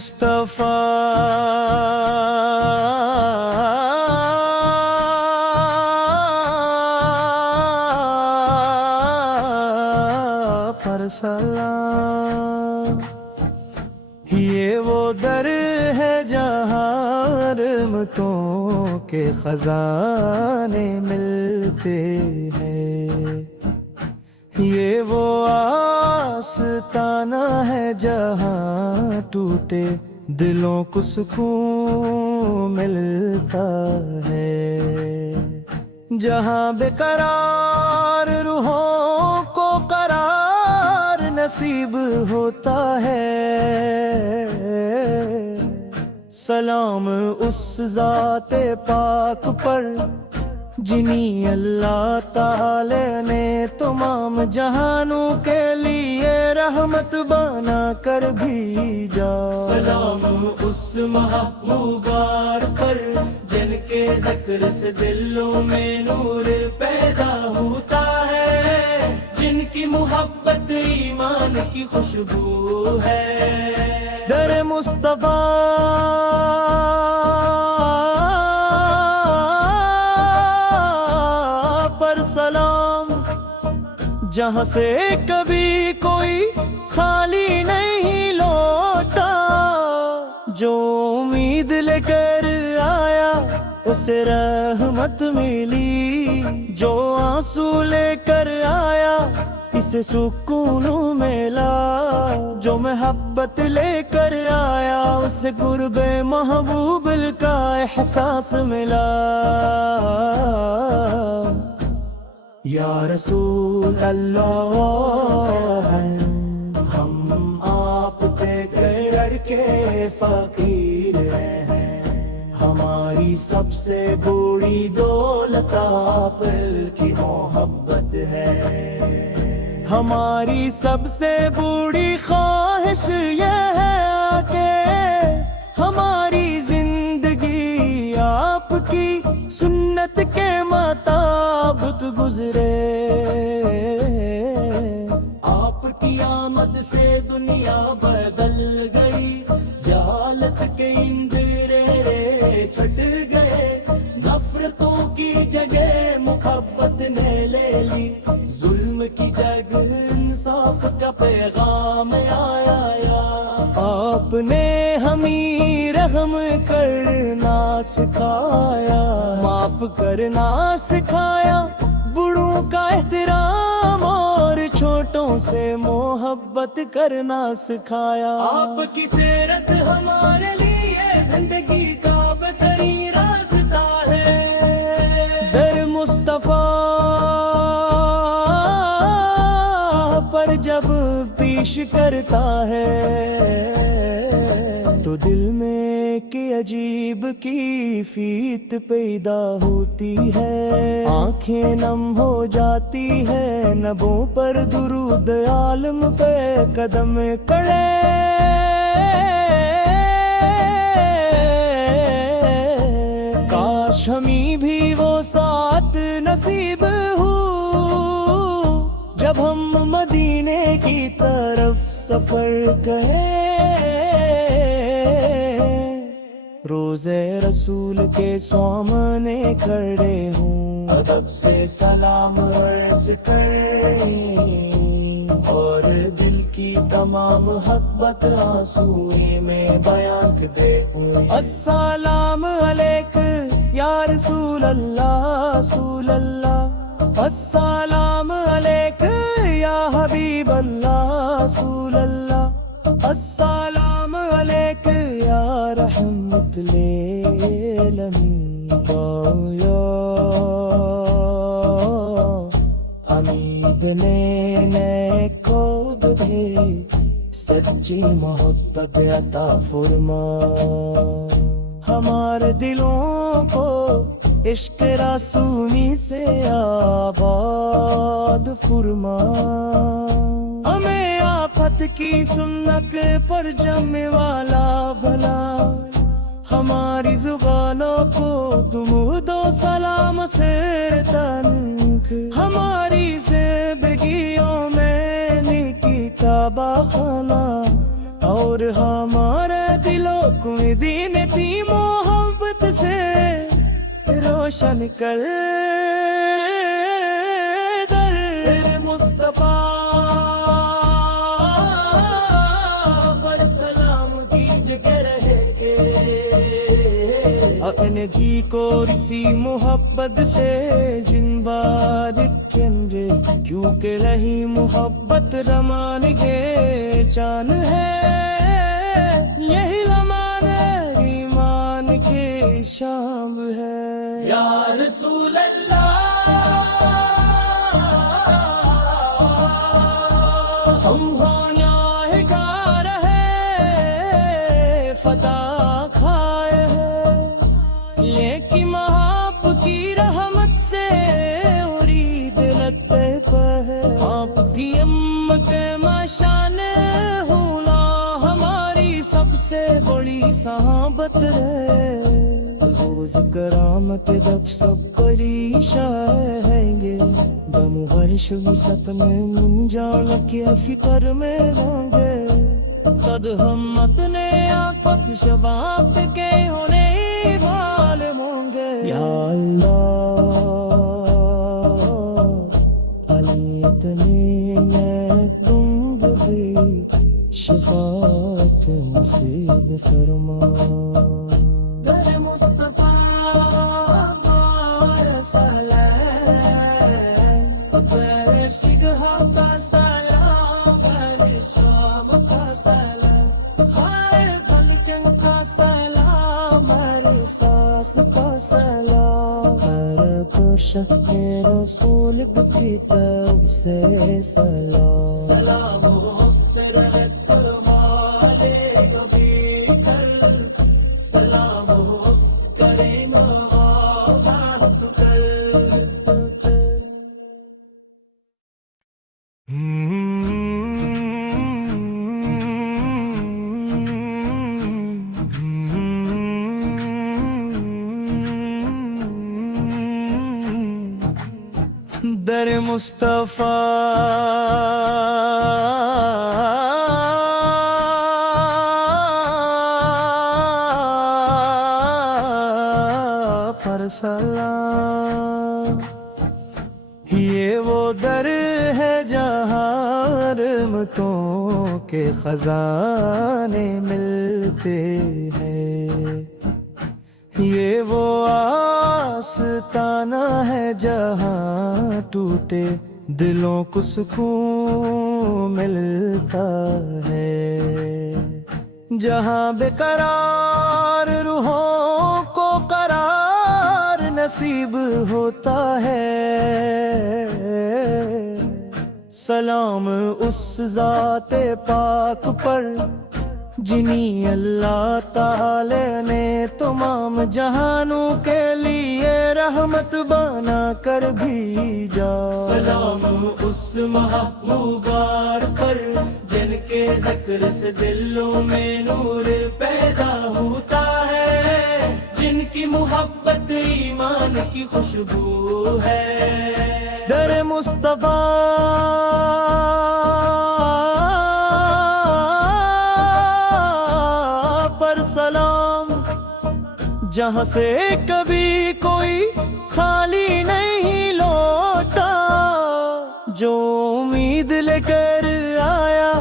مصطفیٰ پر سلام، یہ وہ در ہے جہاں رحمتوں کے خزانے ملتے ہیں، یہ وہ آستانہ ہے جہاں ٹوٹے دلوں کو سکون ملتا ہے، جہاں بے قرار روحوں کو قرار نصیب ہوتا ہے۔ سلام اس ذات پاک پر جنہیں اللہ تعالی نے تمام جہانوں کے لیے رحمت بنا کر بھیجا۔ سلام اس محبوبار پر جن کے ذکر سے دلوں میں نور پیدا ہوتا ہے، جن کی محبت ایمان کی خوشبو ہے۔ در مصطفیٰ پر سلام، جہاں سے کبھی کوئی خالی نہیں لوٹا، جو امید لے کر آیا اسے رحمت ملی، جو آنسو لے کر آیا اسے سکون ملا، جو محبت لے کر آیا اسے قرب محبوب کا احساس ملا۔ یا رسول اللہ ہم آپ کے گھر کے فقیر ہیں، ہماری سب سے بڑی دولت آپ کی محبت ہے، ہماری سب سے بڑی خواہش یہ ہے کہ ہماری زندگی آپ کی سنت کے مطابق گزرے۔ آپ کی آمد سے دنیا بدل گئی، جہالت کے اندھیرے چھٹ گئے، نفرتوں کی جگہ محبت نے لے لی، ظلم کی جگہ انصاف کا پیغام آیا۔ آپ نے ہمیں رحم کرنا سکھایا، معاف کرنا سکھایا، بڑوں کا احترام اور چھوٹوں سے محبت کرنا سکھایا۔ آپ کی سیرت ہمارے لیے زندگی کا بہترین راستہ ہے۔ در مصطفیٰ پر جب پیش کرتا ہے تو دل میں کہ عجیب کیفیت پیدا ہوتی ہے، آنکھیں نم ہو جاتی ہے، نبوں پر درود عالم پہ قدم کڑے۔ کاش ہمیں بھی وہ ساتھ نصیب ہو جب ہم مدینے کی طرف سفر کریں، روزے رسول کے سامنے کھڑے ہوں، ادب سے سلام عرض کریں، اور دل کی تمام حقبت آنسوئیں میں بیان دے ہوں۔ السلام علیک یا رسول اللہ، رسول اللہ، السلام علیک یا حبیب اللہ، رسول اللہ، السلام علیک یا رحمت للعالمین، یا حمید نے کو دے سچی محبت عطا فرما، ہمارے دلوں کو عشق رسولی سے آباد فرما، ہمیں آفت کی سنت پر جمنے والا بھلا، ہماری زبانوں کو درود و سلام سے تنک، ہماری زندگیوں میں نیکی کا بخانہ، اور ہمارے دل کوئی دین تھی محبت سے روشن کر در مصطفیٰ پر سلام دیجئے رہے گے اپنے دی کو اسی محبت سے زندہ رکھیں گے کیونکہ رہی محبت رمان کے جان ہے یہی رمان ایمان کے شام ہے یا رسول اللہ ہم ہونا گا رہے فتح کھائے ہیں لیکن آپ کی رحمت سے ارید لتے پہ آپ کی امت مشان ہونا ہماری سب سے بڑی صحابت ہے روز کرامت جب سب پریشان ہیں گے دم غرش وسط میں منجان کے فکر میں ہوں گے قد ہم اپنے آپک شباب کے ہونے والے ہوں گے یا اللہ علی اتنے میں دنگ بھی شفاعت نصیب فرما در مصطفیٰ پر شگہ کا سلام پر شام کا سلام ہر بلکن کا سلام ہر ساس کا سلام ہر کوشک کے رسول کی طرف سے سلام سلام ہو سرحد والے کبھی کر سلام ہو کرے نا بات کر در مصطفیٰ پر سلام یہ وہ در ہے جہاں رحمتوں کے خزانے ملتے ہیں یہ وہ آستانہ ہے جہاں ٹوٹے دلوں کو سکون ملتا ہے جہاں بے قرار روحوں کو قرار نصیب ہوتا ہے سلام اس ذات پاک پر جنہیں اللہ تعالی نے تمام جہانوں کے لیے رحمت بنا کر بھیجا سلام اس محبوبار پر جن کے ذکر سے دلوں میں نور پیدا ہوتا ہے جن کی محبت ایمان کی خوشبو ہے در مصطفیٰ سلام جہاں سے کبھی کوئی خالی نہیں لوٹا جو امید لے کر آیا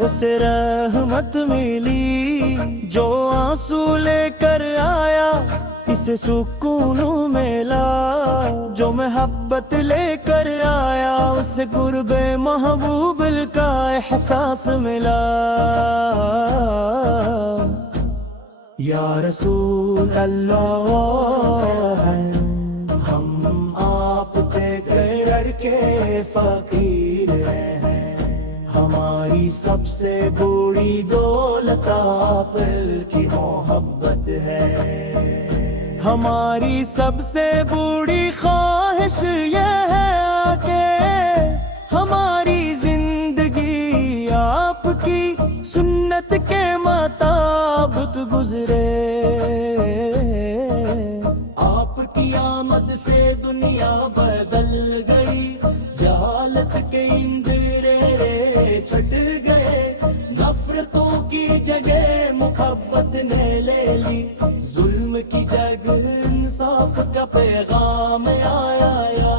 اسے رحمت ملی جو آنسو لے کر آیا اسے سکون ملا جو محبت لے کر آیا اسے قرب محبوب کا احساس ملا یا رسول اللہ ہم آپ کے گھر کے فقیر ہیں ہماری سب سے بڑی دولت آپ کی محبت ہے ہماری سب سے بڑی خواہش یہ ہے کہ ہماری زندگی آپ کی سنت کے مطابق گزرے آپ کی آمد سے دنیا بدل گئی جہالت کے اندھیرے چھٹ گئے نفرتوں کی جگہ محبت نے لے لی، ظلم کی جگہ انصاف کا پیغام آیا یا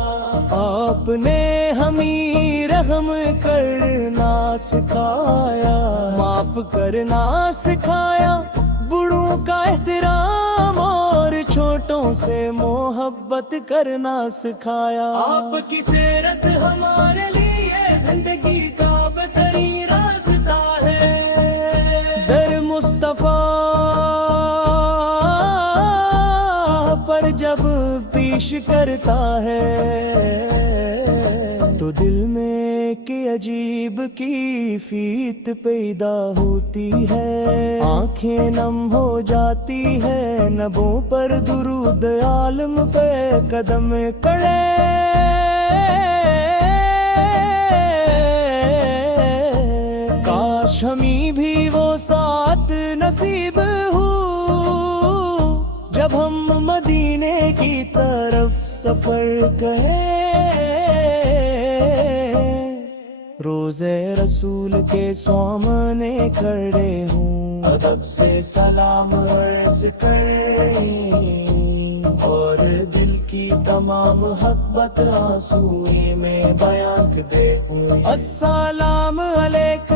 آپ نے ہمیں رحم کرنا سکھایا، معاف کرنا سکھایا، بڑوں کا احترام اور چھوٹوں سے محبت کرنا سکھایا۔ آپ کی سیرت ہمارے لیے زندگی کا بہترین راستہ ہے، در مصطفیٰ پر جب پیش کرتا ہے تو دل میں کہ عجیب کیفیت پیدا ہوتی ہے، آنکھیں نم ہو جاتی ہے، نبوں پر درود عالم پہ قدم کڑے، کاش ہمیں بھی وہ ساتھ نصیب ہو جب ہم مدینے کی طرف سفر کریں، روزے رسول کے سامنے کھڑے ہوں، ادب سے سلام عرض کریں اور دل کی تمام حقبت آنسوئے میں بیان دے ہوں۔ السلام علیک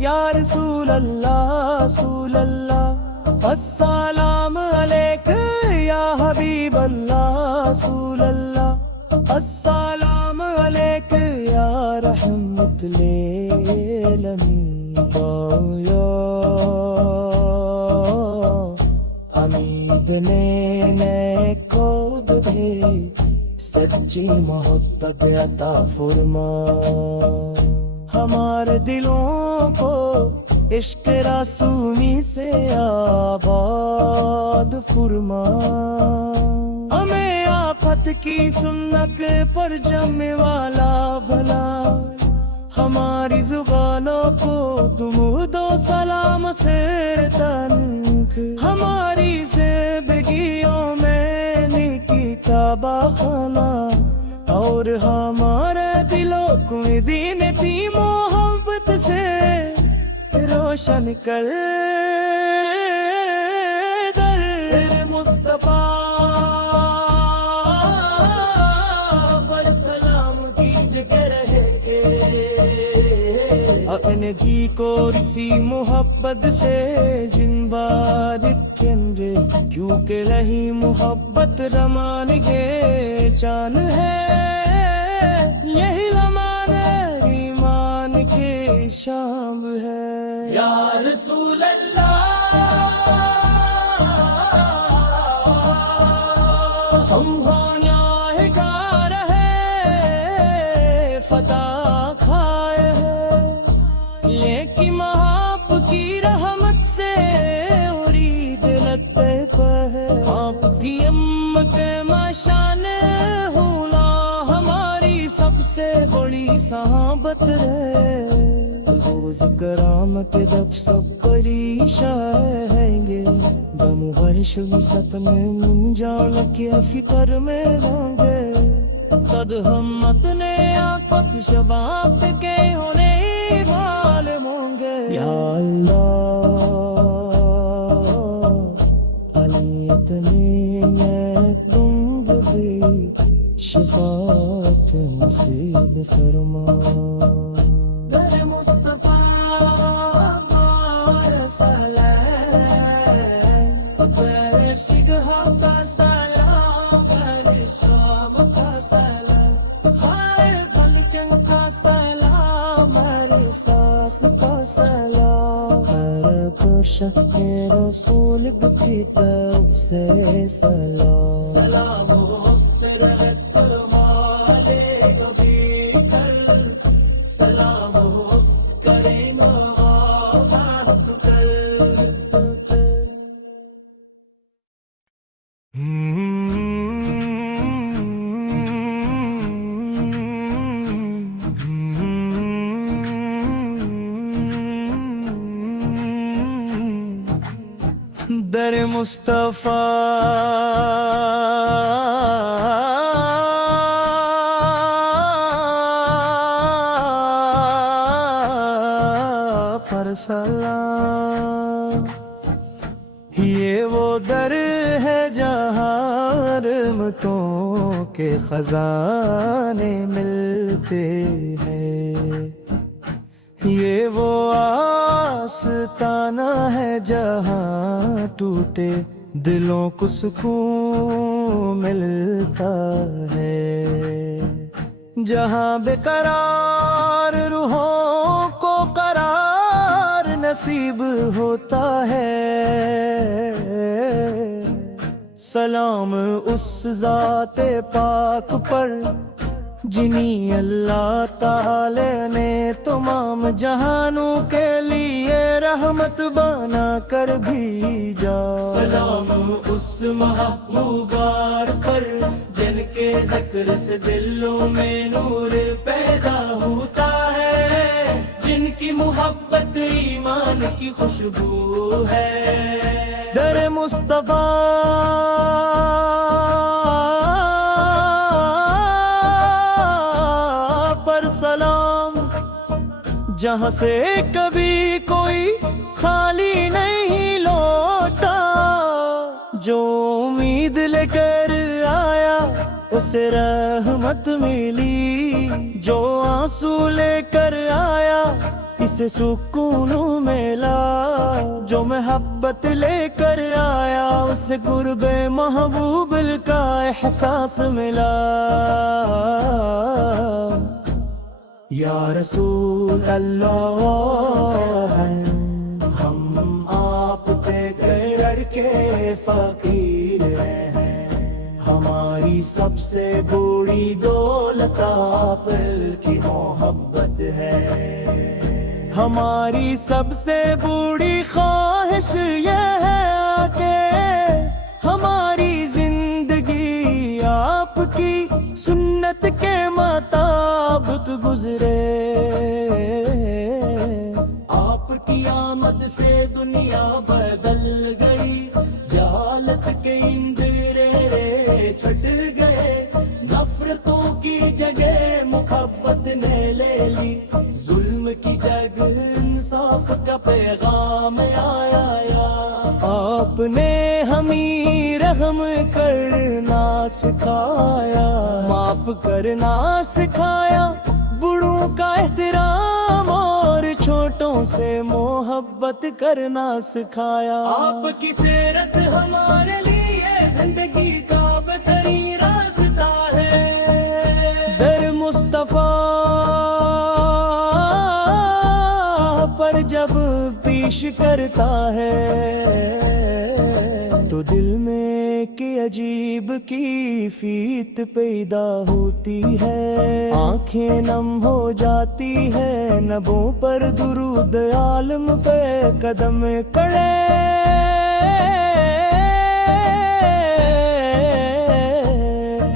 یا رسول اللہ، رسول اللہ، السلام علیک یا حبیب اللہ، رسول اللہ، السلام علیک یا رحمت للعالمین، یا حمید نے کو دے سچی محبت عطا فرما، ہمارے دلوں کو عشق رسولی سے آباد فرما، ہمیں آفت کی سنت پر جمنے والا بھلا، ہماری زبانوں کو درود و سلام سے تنک، ہماری زندگیوں میں نیکی کا بخانہ، اور ہمارے دلوں کو دین کی محبت سے روشن کر در مصطفیٰ پر سلام کی جگہ رہے، اپنے دی کو اسی محبت سے زندہ رکھیں گے، کیونکہ رہی محبت رمان کے جان ہے، یہی رمان ایمان کے شام ہے، یا رسول اللہ ہم بھانیاں گا رہے، فتح کھائے ہیں، لیکن آپ کی رحمت سے ارید لطف ہے، آپ کی امت مشان ہولا، ہماری سب سے بڑی صحابت ہے، روز کرامت جب سب پریشان ہیں گے، غم غرش وسط میں منجان کے فکر میں ہوں گے، قد ہم اپنے آفت شباب کے ہونے والے ہوں گے، یا اللہ علیت میں دنگ بھی شفاعت نصیب فرما، در مصطفیٰ سلام، پر شگہ کا سلام، پر شام کا سلام، ہائے بلکن کا سلام، ہر ساس کا سلام، ہر کوشک کے رسول کی طرف سے سلام، سلام ہو سرحد فرمانے نبی کر، سلام ہو کریں در مصطفیٰ پر سلام، یہ وہ در ہے جہاں رحمتوں کے خزانے ملتے ہیں، یہ وہ آستانہ ہے جہاں ٹوٹے دلوں کو سکون ملتا ہے، جہاں بے قرار روحوں کو قرار نصیب ہوتا ہے۔ سلام اس ذات پاک پر جنہیں اللہ تعالی نے تمام جہانوں کے لیے رحمت بنا کر بھیجا۔ سلام اس محبوبار پر جن کے ذکر سے دلوں میں نور پیدا ہوتا ہے، جن کی محبت ایمان کی خوشبو ہے۔ در مصطفیٰ پر سلام، جہاں سے کبھی کوئی خالی نہیں لوٹا، جو امید لے کر آیا اسے رحمت ملی، جو آنسو لے کر آیا اسے سکون ملا، جو محبت لے کر آیا اسے قرب محبوب کا احساس ملا۔ یا رسول اللہ ہم آپ کے گھر کے فقیر ہیں، ہماری سب سے بڑی دولت آپ کی محبت ہے، ہماری سب سے بڑی خواہش یہ ہے کہ ہماری زندگی آپ کی سنت کے مطابق گزرے۔ آپ کی آمد سے دنیا بدل گئی، جہالت کے اندھیرے چھٹ گئے، نفرتوں کی جگہ محبت نے لے لی، ظلم کی جگہ انصاف کا پیغام آیا۔ آپ نے ہمیں رحم کرنا سکھایا، معاف کرنا سکھایا، بڑوں کا احترام اور چھوٹوں سے محبت کرنا سکھایا۔ آپ کی سیرت ہمارے لیے زندگی کا بہترین راستہ ہے۔ در مصطفیٰ پر جب پیش کرتا ہے تو دل میں کہ عجیب کیفیت پیدا ہوتی ہے، آنکھیں نم ہو جاتی ہے، نبوں پر درود عالم پہ قدم کڑے۔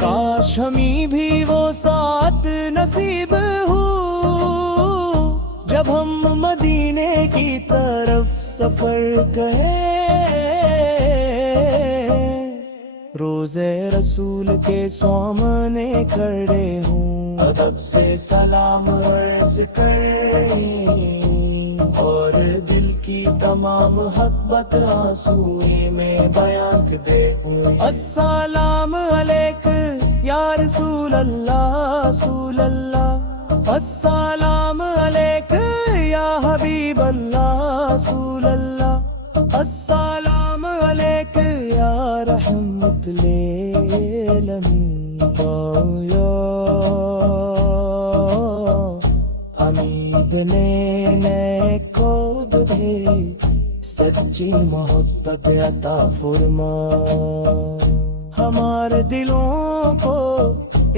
کاش ہمیں بھی وہ ساتھ نصیب ہو جب ہم مدینے کی طرف سفر کریں، روزے رسول کے سامنے کھڑے ہوں، ادب سے سلام عرض کریں، اور دل کی تمام حقبت آنسوئے میں بیان دے ہوں۔ السلام علیک یا رسول اللہ، رسول اللہ، السلام علیک یا حبیب اللہ، رسول اللہ، السلام علیک یا رحمت للعالمین، یا حبیب نے کو دے سچی محبت عطا فرما، ہمارے دلوں کو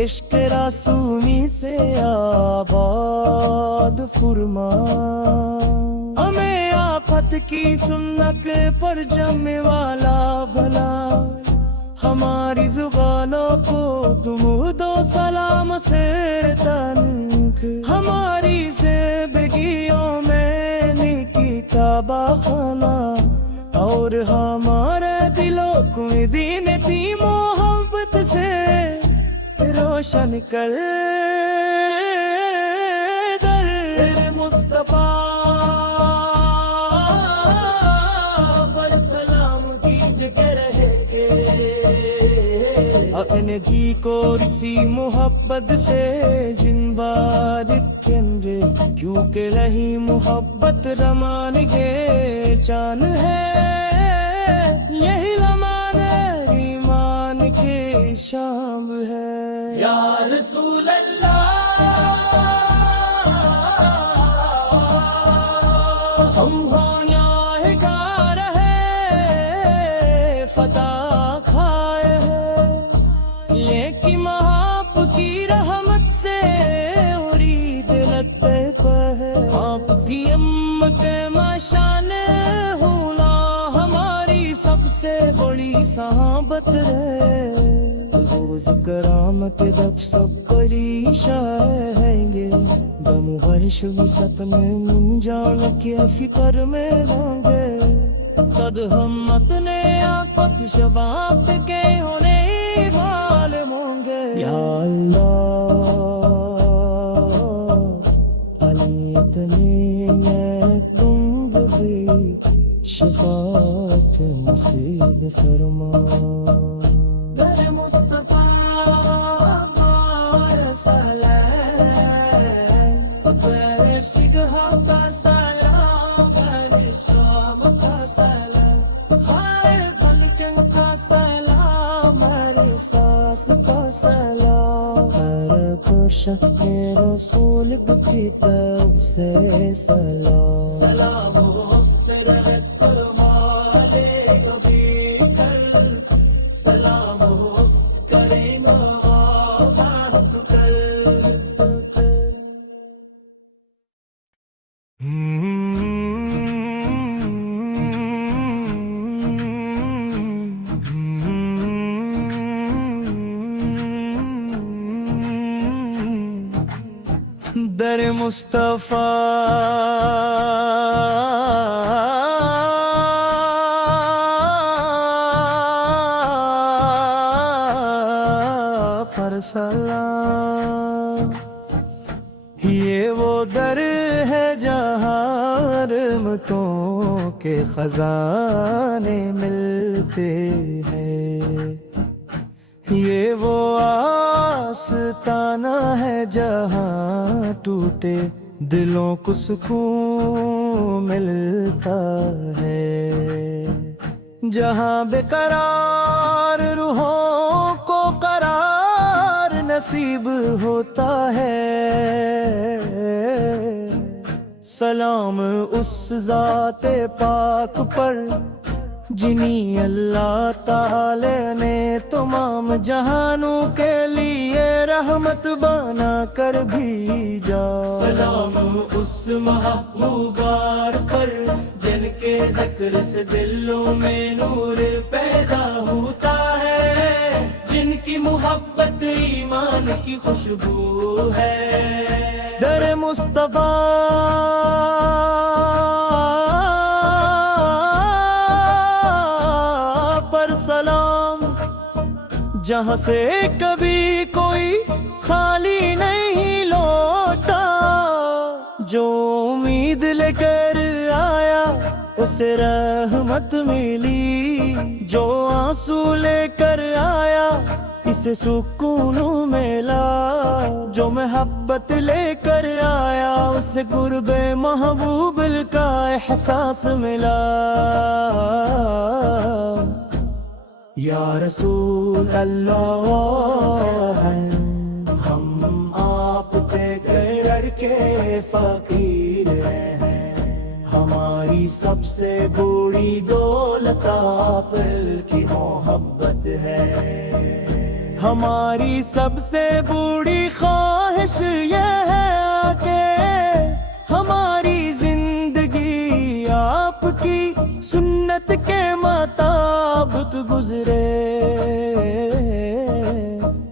عشق رسولی سے آباد فرما، ہمیں آفت کی سنت پر جمنے والا بھلا، ہماری زبانوں کو درود و سلام سے تنک، ہماری زندگیوں میں نیکی کا بخانہ، اور ہمارے دلوں کو دین کی محبت سے روشن کر۔ در مصطفیٰ پر سلام کی جگہ رہے گے انگی کو اسی محبت سے جنبا رکھیں گے کیونکہ رہی محبت رمان کے جان ہے یہی لمان ایمان کے شام ہے یا رسول اللہ ہم ہونا گا رہے فتح کھائے ہیں لیکن آپ کی رحمت سے ارید لتے پہ آپ کی امت مشان ہونا ہماری سب سے بڑی صحابت ہے روز کرامت جب سب پریشان ہیں گے دم برش وسط میں منجان کے فکر میں ہوں گے تد ہم اپنے آپت شباب کے ہونے والے ہوں گے یا اللہ علی اتنے میں دوں گی شفاعت نصیب فرما در مصطفیٰ سلام در شگہ کا سلام در شام کا سلام ہر پلکن کا سلام ہر ساس کا سلام ہر کوشک کے رسول کی طرف سے سلام سلام سے رہت مالے نبی کر سلام کرے نا بات کر در مصطفیٰ پر سلام یہ وہ در ہے جہاں رحمتوں کے خزانے ملتے ہیں یہ وہ آستانہ ہے جہاں ٹوٹے دلوں کو سکون ملتا ہے جہاں بے قرار روحوں کو قرار نصیب ہوتا ہے سلام اس ذات پاک پر جنہیں اللہ تعالی نے تمام جہانوں کے لیے رحمت بنا کر بھیجا سلام اس محبوبار پر جن کے ذکر سے دلوں میں نور پیدا ہوتا ہے جن کی محبت ایمان کی خوشبو ہے در مصطفیٰ سلام جہاں سے کبھی کوئی خالی نہیں لوٹا جو امید لے کر آیا اسے رحمت ملی جو آنسو لے کر آیا اسے سکون ملا جو محبت لے کر آیا اسے قرب محبوب کا احساس ملا یا رسول اللہ ہم آپ کے گھر کے فقیر ہیں ہماری سب سے بڑی دولت آپ کی محبت ہے ہماری سب سے بڑی خواہش یہ ہے کہ ہماری زندگی آپ کی سنت کے مطابق گزرے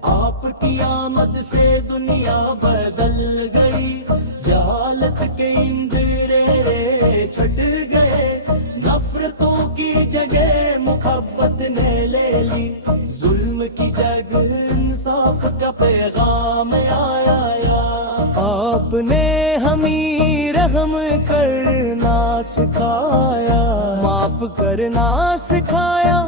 آپ کی آمد سے دنیا بدل گئی جہالت کے اندھیرے چھٹ گئے نفرتوں کی جگہ محبت نے لے لی ظلم کی جگہ انصاف کا پیغام آیا آپ نے ہمیں رحم کرنا سکھایا معاف کرنا سکھایا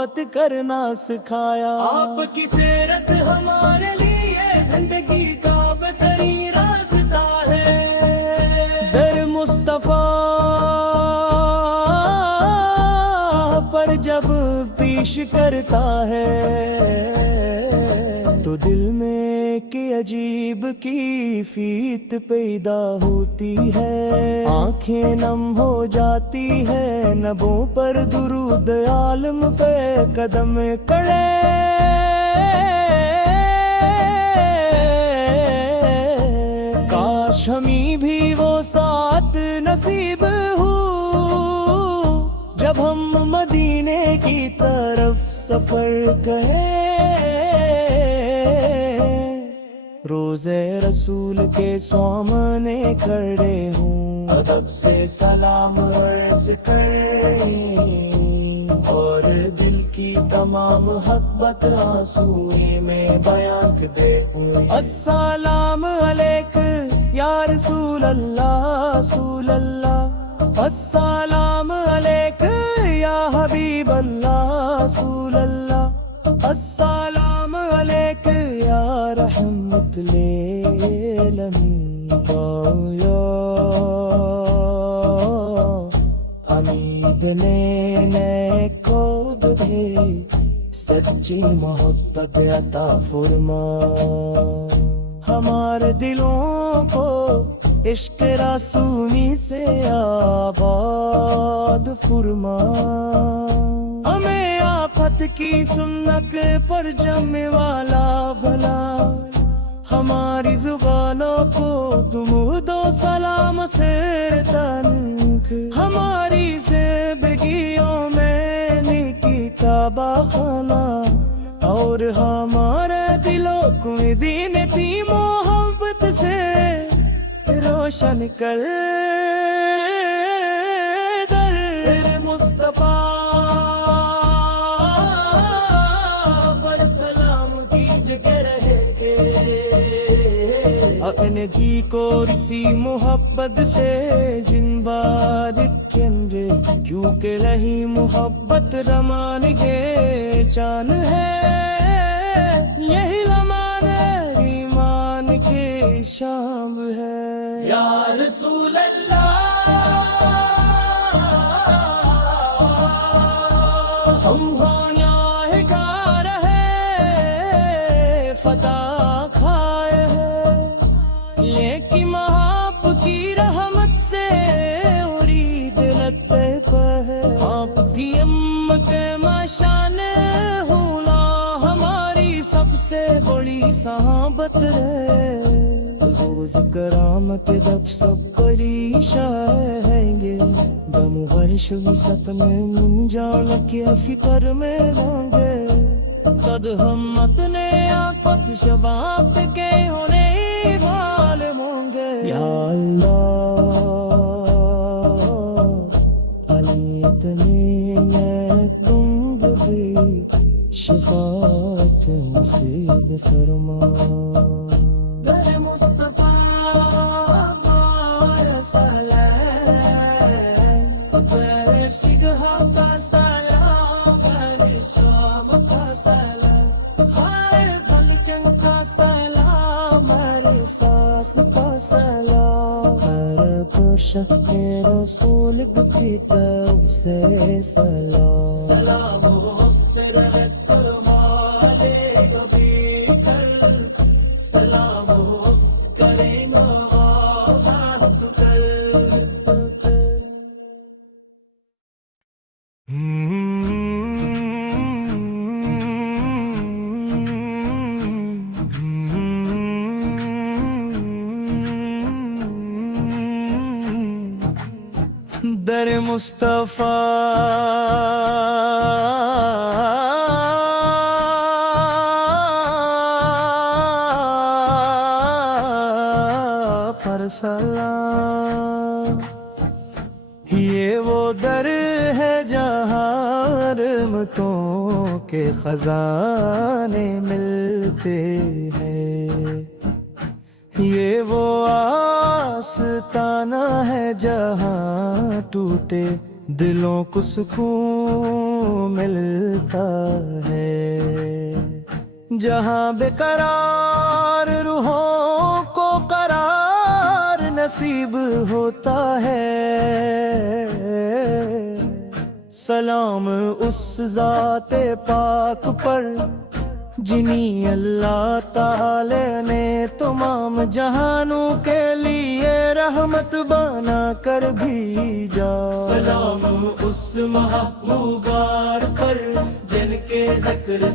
محبت کرنا سکھایا. آپ کی سیرت ہمارے لیے زندگی کا بہترین راستہ ہے. در مصطفیٰ پر جب پیش کرتا ہے تو دل میں ایک عجیب کیفیت پیدا ہوتی ہے. آنکھیں نم ہو جاتی ہے نبوں پر درود عالم پہ قدم کڑے. کاش ہمیں بھی وہ ساتھ نصیب ہو جب ہم مدینے کی طرف سفر کریں. روزے رسول کے سامنے کھڑے ہوں ادب سے سلام عرض کریں اور دل کی تمام حقبت آنسوئیں میں بیان دے. السلام علیکم یا رسول اللہ رسول اللہ. السلام علیکم یا حبیب اللہ رسول اللہ. السلام علیکم یا رحمت للعالمین. یا امید لینے کو دے سچی محبت عطا فرما. ہمارے دلوں کو عشق رسولی سے آباد فرما. ہمیں آفت کی سنت پر جمنے والا بھلا. ہماری زبانوں کو درود و سلام سے تنک. ہماری زندگیوں میں نیکی کا بہانہ اور ہمارے دلوں کو دین کی محبت سے روشن کر. در مصطفیٰ پر سلام کی جگہ رہے گے. اپنے جی کو اسی محبت سے زندہ رکھیں گے کیونکہ رہی محبت رمان کے جان ہے. یہی رمان ایمان کے شام ہے. یا رسول اللہ ہم بھانیاہ گار ہے فتح کھائے ہیں لیکن آپ کی رحمت سے اڑی دلت پہ ہے. آپ کی امت مشان ہونا ہماری سب سے بڑی صحابت ہے. روز کرامت جب سب پریشان ہیں گے غم غرش وسط میں منجان کے فکر میں ہوں گے. قد ہم اپنے آفت شباب کے ہونے والے ہوں گے. یا اللہ علی اتنے میں گنگ بھی شفاعت نصیب فرما. در مصطفیٰ سلام در شگہ کا سلام در شام کا سلام ہر پلکن کا سلام ہر ساس کا سلام ہر کوشش کے رسول کی طرف سے سلام. سلام ہو سرحد مالے نبی کر سلام ہو کریں گا در مصطفیٰ پر سلام. یہ وہ در ہے جہاں رحمتوں کے خزانے ملتے ہیں. یہ وہ آستانہ ہے جہاں ٹوٹے دلوں کو سکون ملتا ہے، جہاں بے قرار روحوں کو قرار نصیب ہوتا ہے۔ سلام اس ذات پاک پر جنہیں اللہ تعالی نے تمام جہانوں کے لیے رحمت بنا کر بھیجا۔ سلام اس محبوبار پر جن کے ذکر